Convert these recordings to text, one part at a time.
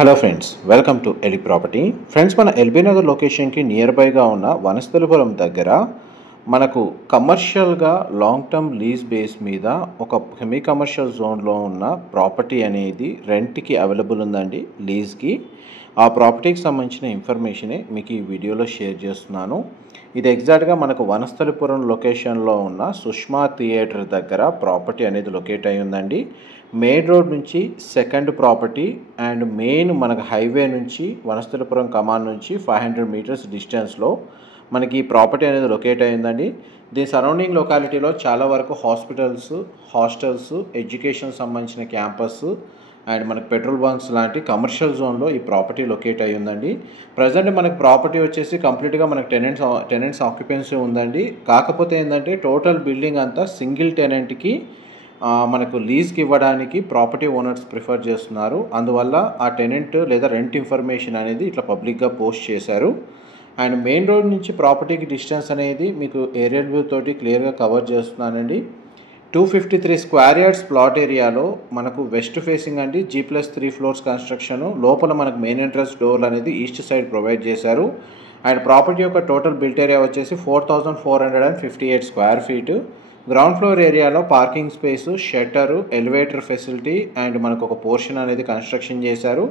Hello friends, welcome to Eli property. Friends, మన LB Nagar లొకేషన్కి near బైగా ఉన్న వనస్థలిపురం దగ్గర మనకు కమర్షియల్గా లాంగ్ టర్మ్ లీజ్ బేస్ మీద ఒక సెమీ కమర్షియల్ జోన్లో ఉన్న ప్రాపర్టీ అనేది రెంట్కి అవైలబుల్ ఉందండి, లీజ్కి. ఆ ప్రాపర్టీకి సంబంధించిన ఇన్ఫర్మేషనే మీకు ఈ వీడియోలో షేర్ చేస్తున్నాను. ఇది ఎగ్జాక్ట్గా మనకు వనస్థలిపురం లొకేషన్లో ఉన్న సుష్మా థియేటర్ దగ్గర ప్రాపర్టీ అనేది లొకేట్ అయి ఉందండి. మెయిన్ రోడ్ నుంచి సెకండ్ ప్రాపర్టీ అండ్ మెయిన్ మనకు హైవే నుంచి వనస్థలిపురం కమాన్ నుంచి 500 మీటర్స్ డిస్టెన్స్లో మనకి ఈ ప్రాపర్టీ అనేది లొకేట్ అయిందండి. దీని సరౌండింగ్ లొకాలిటీలో చాలా వరకు హాస్పిటల్స్, హాస్టల్స్, ఎడ్యుకేషన్ సంబంధించిన క్యాంపస్ అండ్ మనకు పెట్రోల్ బంక్స్ లాంటి కమర్షియల్ జోన్లో ఈ ప్రాపర్టీ లొకేట్ అయి ఉందండి. ప్రజెంట్ మనకు ప్రాపర్టీ వచ్చేసి కంప్లీట్గా మనకు టెనెంట్స్ ఆక్యుపెన్సీ ఉందండి. కాకపోతే ఏంటంటే టోటల్ బిల్డింగ్ అంతా సింగిల్ టెనెంట్కి మనకు లీజ్కి ఇవ్వడానికి ప్రాపర్టీ ఓనర్స్ ప్రిఫర్ చేస్తున్నారు. అందువల్ల ఆ టెనెంట్ లేదా రెంట్ ఇన్ఫర్మేషన్ అనేది ఇట్లా పబ్లిక్గా పోస్ట్ చేశారు. అండ్ మెయిన్ రోడ్ నుంచి ప్రాపర్టీకి డిస్టెన్స్ అనేది మీకు ఏరియల్ వ్యూ తోటి క్లియర్గా కవర్ చేస్తున్నానండి. 253 స్క్వేర్ యార్డ్స్ ప్లాట్ ఏరియాలో మనకు వెస్ట్ ఫేసింగ్ అండి, G+3 ఫ్లోర్స్ కన్స్ట్రక్షన్. లోపల మనకు మెయిన్ ఎంట్రన్స్ డోర్ అనేది ఈస్ట్ సైడ్ ప్రొవైడ్ చేశారు. అండ్ ప్రాపర్టీ యొక్క టోటల్ బిల్ట్ ఏరియా వచ్చేసి 4458 స్క్వేర్ ఫీట్. గ్రౌండ్ ఫ్లోర్ ఏరియాలో parking space, shutter, elevator facility and మనకు ఒక పోర్షన్ అనేది కన్స్ట్రక్షన్ చేశారు.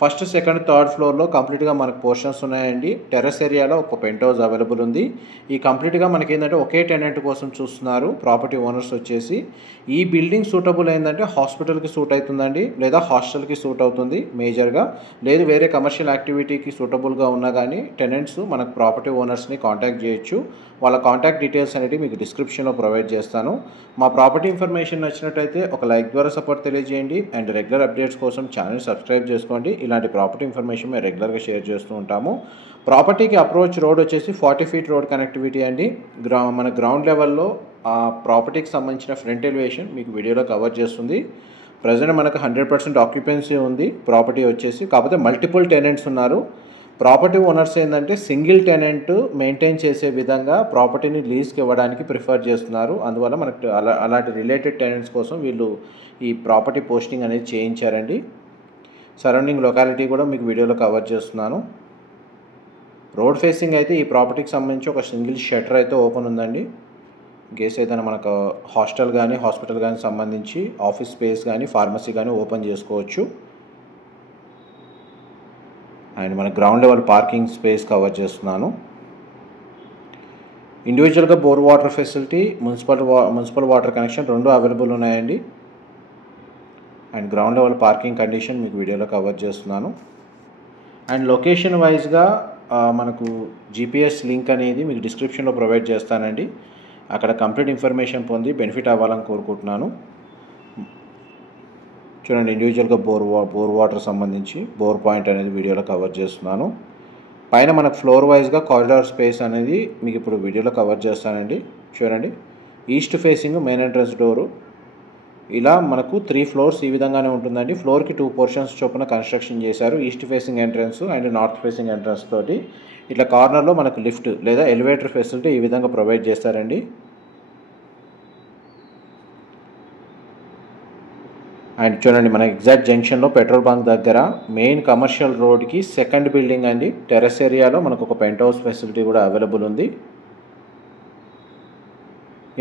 ఫస్ట్, సెకండ్, థర్డ్ ఫ్లోర్లో కంప్లీట్గా మనకు పోర్షన్స్ ఉన్నాయండి. టెర్రస్ ఏరియాలో ఒక పెంట్ హౌస్ అవైలబుల్ ఉంది. ఈ కంప్లీట్గా మనకి ఏంటంటే ఒకే టెనెంట్ కోసం చూస్తున్నారు ప్రాపర్టీ ఓనర్స్ వచ్చేసి. ఈ బిల్డింగ్ సూటబుల్ ఏంటంటే హాస్పిటల్కి సూట్ అవుతుందండి, లేదా హాస్టల్కి సూట్ అవుతుంది మేజర్గా. లేదు వేరే కమర్షియల్ యాక్టివిటీకి సూటబుల్గా ఉన్నా కానీ టెనెంట్స్ మనకు ప్రాపర్టీ ఓనర్స్ని కాంటాక్ట్ చేయొచ్చు. వాళ్ళ కాంటాక్ట్ డీటెయిల్స్ అనేది మీకు డిస్క్రిప్షన్లో ప్రొవైడ్ చేస్తాను. మా ప్రాపర్టీ ఇన్ఫర్మేషన్ నచ్చినట్టయితే ఒక లైక్ ద్వారా సపోర్ట్ తెలియజేయండి. అండ్ రెగ్యులర్ అప్డేట్స్ కోసం ఛానల్ సబ్స్క్రైబ్ చేసుకోండి. ఇలాంటి ప్రాపర్టీ ఇన్ఫర్మేషన్ మేము రెగ్యులర్గా షేర్ చేస్తూ ఉంటాము. ప్రాపర్టీకి అప్రోచ్ రోడ్ వచ్చేసి 40 ఫీట్ రోడ్ కనెక్టివిటీ అండి. మన గ్రౌండ్ లెవెల్లో ఆ ప్రాపర్టీకి సంబంధించిన ఫ్రంట్ ఎలివేషన్ మీకు వీడియోలో కవర్ చేస్తుంది. ప్రజెంట్ మనకు 100% ఆక్యుపెన్సీ ఉంది ప్రాపర్టీ వచ్చేసి. కాకపోతే మల్టిపుల్ టెనెంట్స్ ఉన్నారు. ప్రాపర్టీ ఓనర్స్ ఏంటంటే సింగిల్ టెనెంట్ మెయింటైన్ చేసే విధంగా ప్రాపర్టీని లీజ్కి ఇవ్వడానికి ప్రిఫర్ చేస్తున్నారు. అందువల్ల మనకు అలాంటి రిలేటెడ్ టెనెంట్స్ కోసం వీళ్ళు ఈ ప్రాపర్టీ పోస్టింగ్ అనేది చేయించారండి. సరౌండింగ్ లొకాలిటీ కూడా మీకు వీడియోలో కవర్ చేస్తున్నాను. రోడ్ ఫేసింగ్ అయితే ఈ ప్రాపర్టీకి సంబంధించి ఒక సింగిల్ షట్టర్ అయితే ఓపెన్ ఉందండి. గేస్ ఏదైనా మనకు హాస్టల్ కానీ హాస్పిటల్ కానీ సంబంధించి ఆఫీస్ స్పేస్ కానీ ఫార్మసీ కానీ ఓపెన్ చేసుకోవచ్చు. అండ్ మన ground level parking space cover చేస్తున్నాను. ఇండివిజువల్గా bore water facility, municipal water connection రెండు అవైలబుల్ ఉన్నాయండి. And ground level parking condition మీకు వీడియోలో కవర్ చేస్తున్నాను. అండ్ లొకేషన్ వైజ్గా మనకు జీపీఎస్ లింక్ అనేది మీకు డిస్క్రిప్షన్లో ప్రొవైడ్ చేస్తానండి. అక్కడ కంప్లీట్ ఇన్ఫర్మేషన్ పొంది బెనిఫిట్ అవ్వాలని కోరుకుంటున్నాను. చూడండి, ఇండివిజువల్గా బోర్ వాటర్ సంబంధించి బోర్ పాయింట్ అనేది వీడియోలో కవర్ చేస్తున్నాను. పైన మనకు ఫ్లోర్ వైజ్గా కారిడార్ స్పేస్ అనేది మీకు ఇప్పుడు వీడియోలో కవర్ చేస్తానండి. చూడండి, east facing main entrance door. ఇలా మనకు 3 ఫ్లోర్స్ ఈ విధంగానే ఉంటుందండి. ఫ్లోర్కి 2 పోర్షన్స్ చొప్పున కన్స్ట్రక్షన్ చేశారు. East facing entrance and north facing entrance తోటి. ఇట్లా కార్నర్లో మనకు లిఫ్ట్ లేదా ఎలివేటర్ ఫెసిలిటీ ఈ విధంగా ప్రొవైడ్ చేస్తారండి. అండ్ చూడండి, మన ఎగ్జాక్ట్ జంక్షన్లో పెట్రోల్ బంక్ దగ్గర మెయిన్ కమర్షియల్ రోడ్కి సెకండ్ బిల్డింగ్ అండి. టెర్రస్ ఏరియాలో మనకు ఒక పెంట్ హౌస్ ఫెసిలిటీ కూడా అవైలబుల్ ఉంది.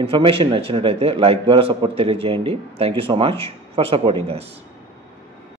ఇన్ఫర్మేషన్ నచ్చినట్టయితే లైక్ ద్వారా సపోర్ట్ తెలియజేయండి. Thank you so much for supporting us.